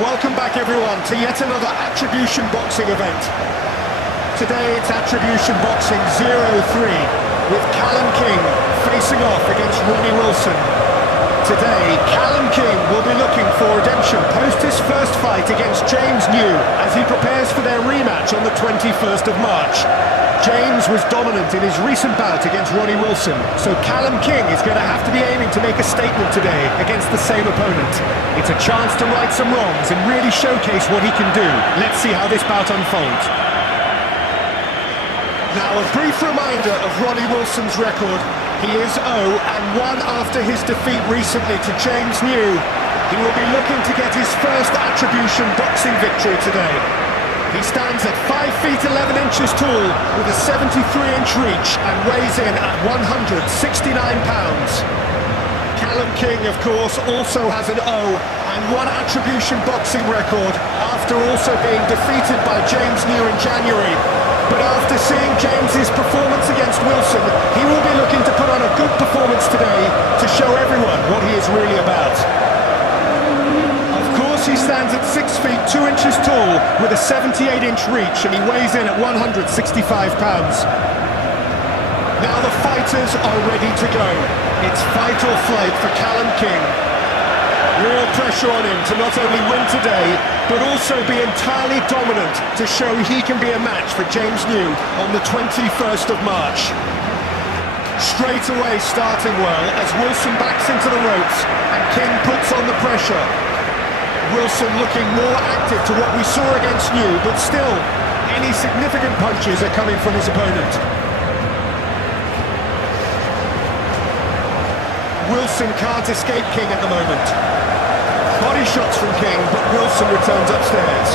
Welcome back everyone to yet another Attribution boxing event. Today it's Attribution Boxing 0-3 with Callum King facing off against Ronnie Wilson. Today Callum King will be looking for redemption post his first fight against James New as he prepares for their rematch on the 21st of March. James was dominant in his recent bout against Ronnie Wilson, so Callum King is going to have to be aiming to make a statement today against the same opponent. It's a chance to right some wrongs and really showcase what he can do. Let's see how this bout unfolds. Now, a brief reminder of Ronnie Wilson's record. He is 0-1 after his defeat recently to James New. He will be looking to get his first Attribution boxing victory today. He stands at 5 feet 11 inches tall with a 73-inch reach and weighs in at 169 pounds. Callum King, of course, also has an 0-1 Attribution boxing record after also being defeated by James New in January. But after seeing James's performance against Wilson, he will be looking to put on a good performance today to show everyone what he is really about. He stands at 6 feet 2 inches tall with a 78-inch reach and he weighs in at 165 pounds. Now the fighters are ready to go. It's fight or flight for Callum King. Real pressure on him to not only win today, but also be entirely dominant to show he can be a match for James New on the 21st of March. Straight away starting well as Wilson backs into the ropes and King puts on the pressure. Wilson looking more active to what we saw against New, but still, any significant punches are coming from his opponent. Wilson can't escape King at the moment. Body shots from King, but Wilson returns upstairs.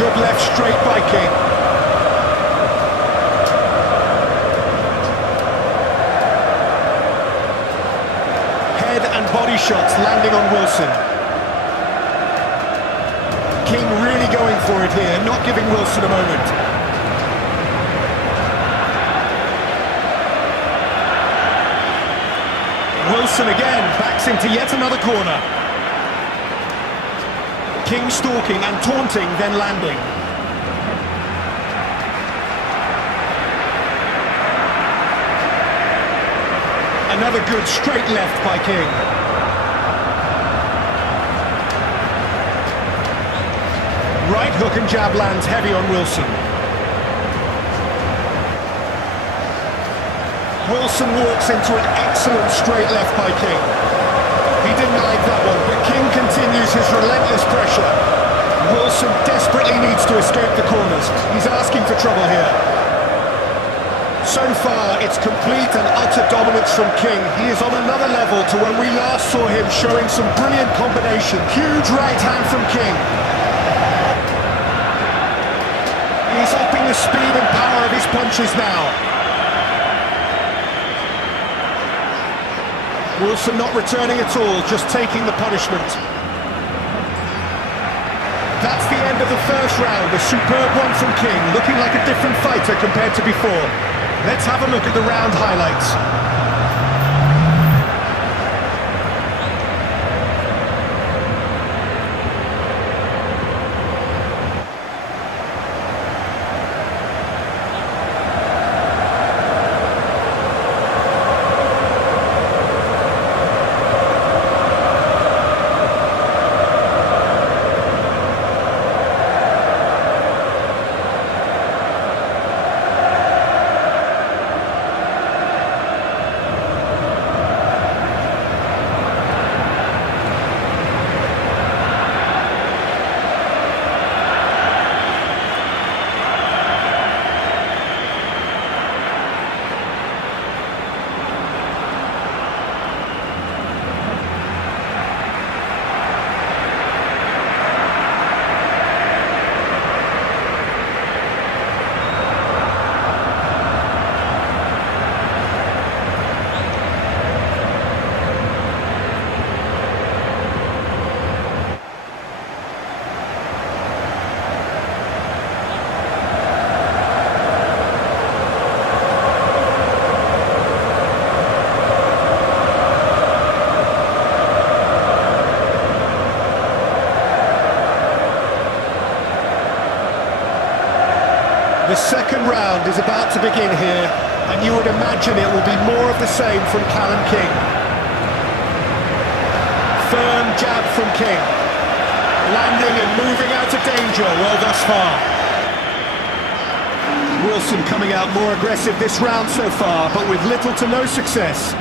Good left straight by King. Head and body shots landing on Wilson. King really going for it here, not giving Wilson a moment. Wilson again, backs into yet another corner. King stalking and taunting, then landing. Another good straight left by King. Right hook and jab lands heavy on Wilson. Wilson walks into an excellent straight left by King. He denied that one, but King continues his relentless pressure. Wilson desperately needs to escape the corners. He's asking for trouble here. So far, it's complete and utter dominance from King. He is on another level to when we last saw him showing some brilliant combination. Huge right hand from King. He's upping the speed and power of his punches now. Wilson not returning at all, just taking the punishment. That's the end of the first round, a superb one from King, looking like a different fighter compared to before. Let's have a look at the round highlights. The second round is about to begin here, and you would imagine it will be more of the same from Callum King. Firm jab from King. Landing and moving out of danger well thus far. Wilson coming out more aggressive this round so far, but with little to no success.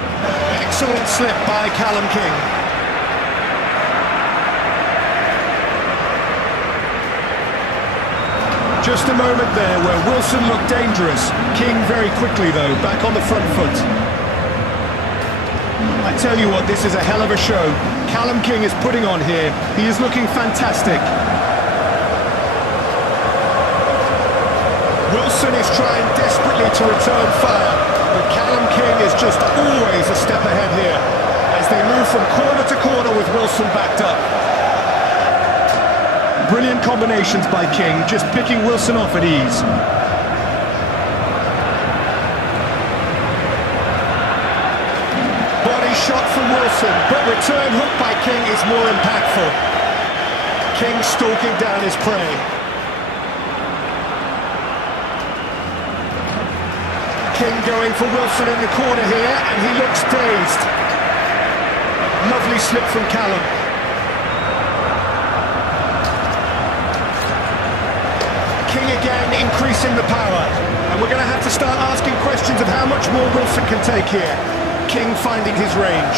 Excellent slip by Callum King. Just a moment there where Wilson looked dangerous. King very quickly though, back on the front foot. I tell you what, this is a hell of a show. Callum King is putting on here. He is looking fantastic. Wilson is trying desperately to return fire, but Callum King is just always a step ahead here, as they move from corner to corner with Wilson backed up. Brilliant combinations by King, just picking Wilson off at ease. Body shot from Wilson, but return hook by King is more impactful. King stalking down his prey. King going for Wilson in the corner here, and he looks dazed. Lovely slip from Callum. King again increasing the power, and we're going to have to start asking questions of how much more Wilson can take here. King finding his range.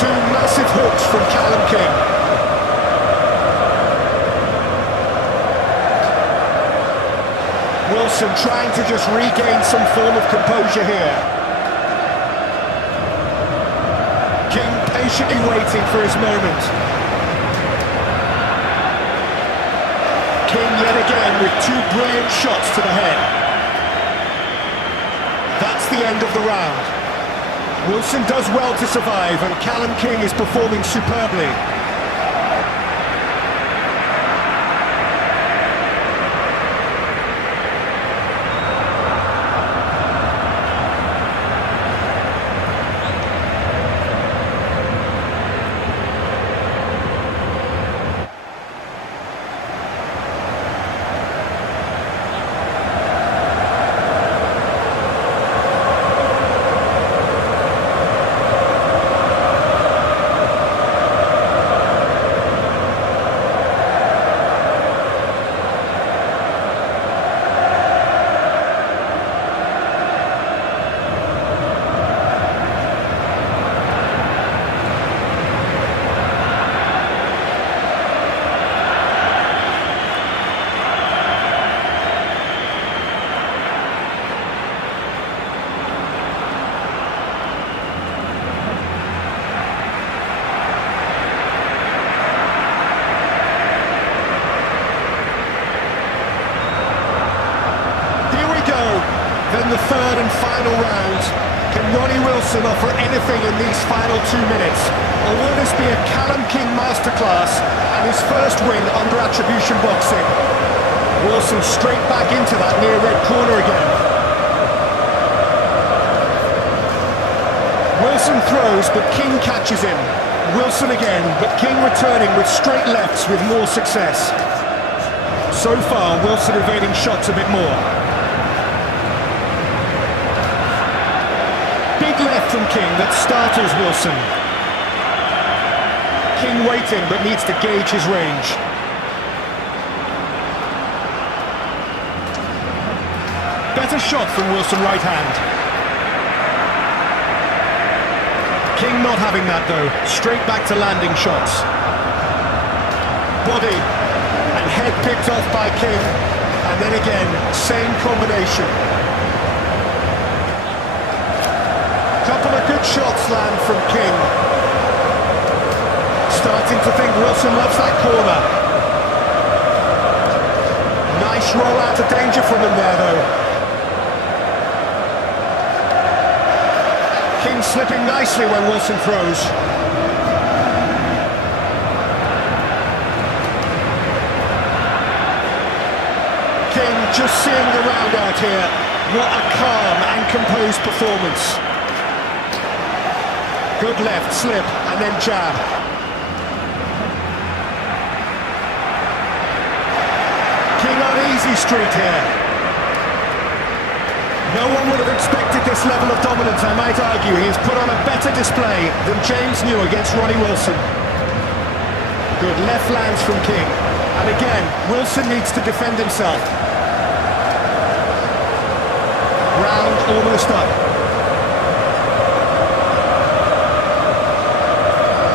Two massive hooks from Callum King. Wilson trying to just regain some form of composure here. King patiently waiting for his moment. King yet again with two brilliant shots to the head. That's the end of the round. Wilson does well to survive, and Callum King is performing superbly. Then the third and final round. Can Ronnie Wilson offer anything in these final 2 minutes? Or will this be a Callum King masterclass and his first win under Attribution boxing? Wilson straight back into that near red corner again. Wilson throws, but King catches him. Wilson again, but King returning with straight lefts with more success. So far, Wilson evading shots a bit more. Big left from King that startles Wilson. King waiting, but needs to gauge his range. Better shot from Wilson right hand. King not having that though, straight back to landing shots. Body and head picked off by King, and then again, same combination. Couple of good shots land from King. Starting to think Wilson loves that corner. Nice roll out of danger from him there though. King slipping nicely when Wilson throws. King just seeing the round out here. What a calm and composed performance. Good left slip and then jab. easy street here. No one would have expected this level of dominance, I might argue. He has put on a better display than James New against Ronnie Wilson. Good left lands from King. And again, Wilson needs to defend himself. Round almost up.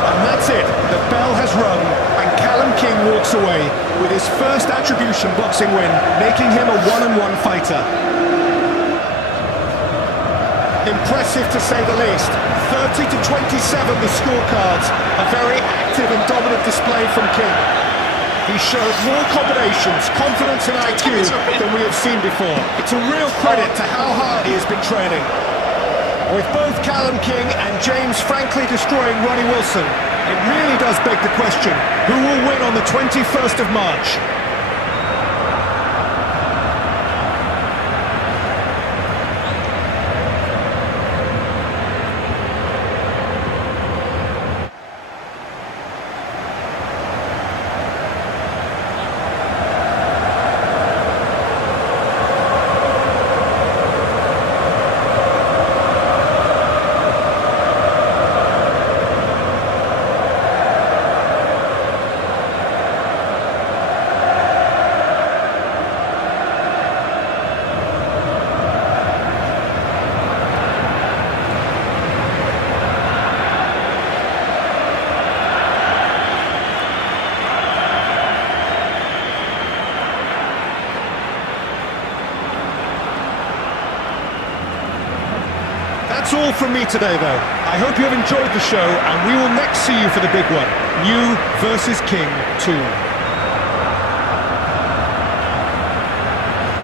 And that's it. The bell has rung, and Callum King walks away with his first Attribution boxing win, making him a one-on-one fighter. Impressive to say the least. 30 to 27 the scorecards. A very active and dominant display from King. He showed more combinations, confidence and IQ than we have seen before. It's a real credit to how hard he has been training. With both Callum King and James frankly destroying Ronnie Wilson, it really does beg the question, who will win on the 21st of March? That's all from me today, though. I hope you have enjoyed the show, and we will next see you for the big one. New versus King 2.